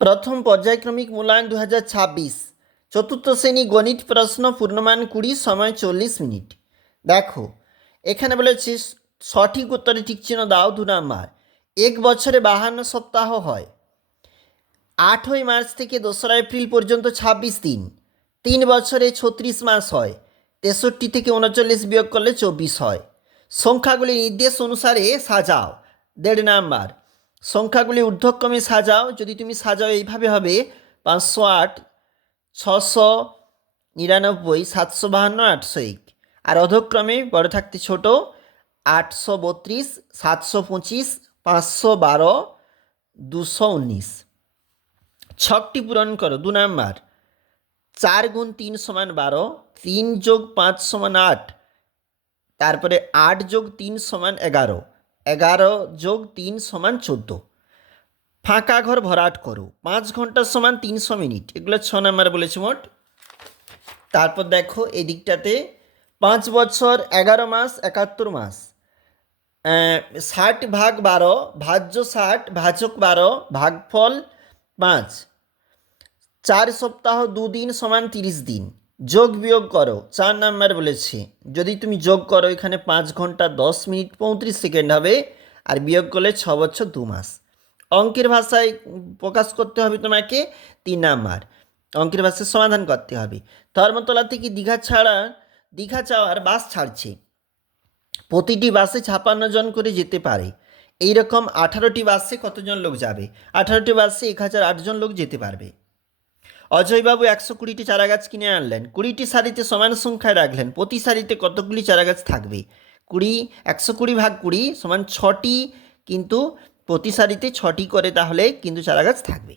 প্রথম পর্যায়ক্রমিক মূল্যায়ন 2026 চতুর্থ শ্রেণী গণিত প্রশ্ন পূর্ণমান 20 সময় 40 মিনিট। দেখো এখানে বলেছে সঠিক উত্তরে টিক চিহ্ন দাও। 2 নাম্বার, এক বছরে 52 সপ্তাহ হয়। 8ই মার্চ থেকে 2রা এপ্রিল পর্যন্ত 26 দিন। 3 বছরে 36 মাস হয়। 63 থেকে 39 বিয়োগ করলে 24 হয়। সংখ্যাগুলি নির্দেশ অনুসারে সাজাও। 1.5 নাম্বার, সংখ্যাগুলি ঊর্ধ্বক্রমে সাজাও। যদি তুমি সাজাও এইভাবে হবে 508, 699, 752, 801। আর অধক্রমে বড় থাকতে ছোট 832, 725, 512, 219। ছকটি পূরণ করো। 2 নাম্বার, 4 গুণ 3 সমান 12, 3 যোগ 5 সমান 8, তারপরে 8 যোগ 3 সমান 11, 11 যোগ 3 সমান 14। ফাঁকা ঘর ভরাট করো। 5 ঘন্টা সমান 300 মিনিট। এগুলো 6 নাম্বার বলেছে মোট। তারপর দেখো এই দিকটাতে 5 বছর 11 মাস 71 মাস, 60 ভাগ 12 ভাজ্য 60 ভাজক 12 ভাগফল 5, 4 সপ্তাহ 2 দিন সমান 30 দিন। যোগ বিয়োগ করো। 4 নাম্বার বলেছে যদি তুমি যোগ করো এখানে 5 ঘন্টা 10 মিনিট 35 সেকেন্ড হবে, আর বিয়োগ করলে 6 বছর 2 মাস। অঙ্কের ভাষায় প্রকাশ করতে হবে তোমাকে। 3 নাম্বার, অঙ্কের ভাষায় সমাধান করতে হবে। ধর্মতলা থেকে দীঘা যাওয়ার বাস ছাড়ছে। প্রতিটি বাসে 56 জন করে যেতে পারে। এইরকম 18টি বাসে কতজন লোক যাবে? 18টি বাসে 1008 জন লোক যেতে পারবে। অজয়বাবু 120টি চারাগাছ কিনে আনলেন। 20টি সারিতে সমান সংখ্যায় রাখলেন। প্রতি সারিতে কতগুলি চারাগাছ থাকবে? 120 ভাগ 20 সমান 6টি, কিন্তু প্রতি সারিতে 6টি করে তাহলে কিন্তু চারাগাছ থাকবে।